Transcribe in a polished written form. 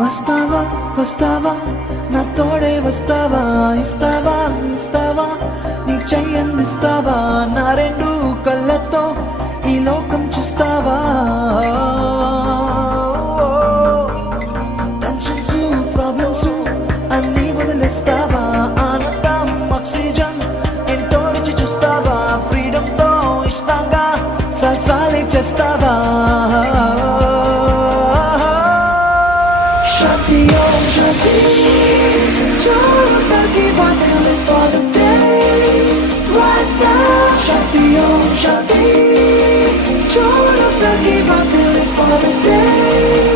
వస్తావా వస్తావా నా తోడే వస్తావా, ఇస్తావా ఇస్తావా నీ చెయ్యందిస్తావా, నా రెండు కళ్ళతో ఈ లోకం చూస్తావా. టెన్షన్స్ ప్రాబ్లమ్స్ అన్నీ వదిలేస్తావా, ఆనందం ఆక్సిజన్ ఎంతో రుచి చూస్తావా, ఫ్రీడమ్ తో ఇష్టంగా సల్సాలే చేస్తావా. Shakti Om Shakti, Shakti, want to live for the day, right now. Shakti Om Shakti, Shakti, want to live for the day.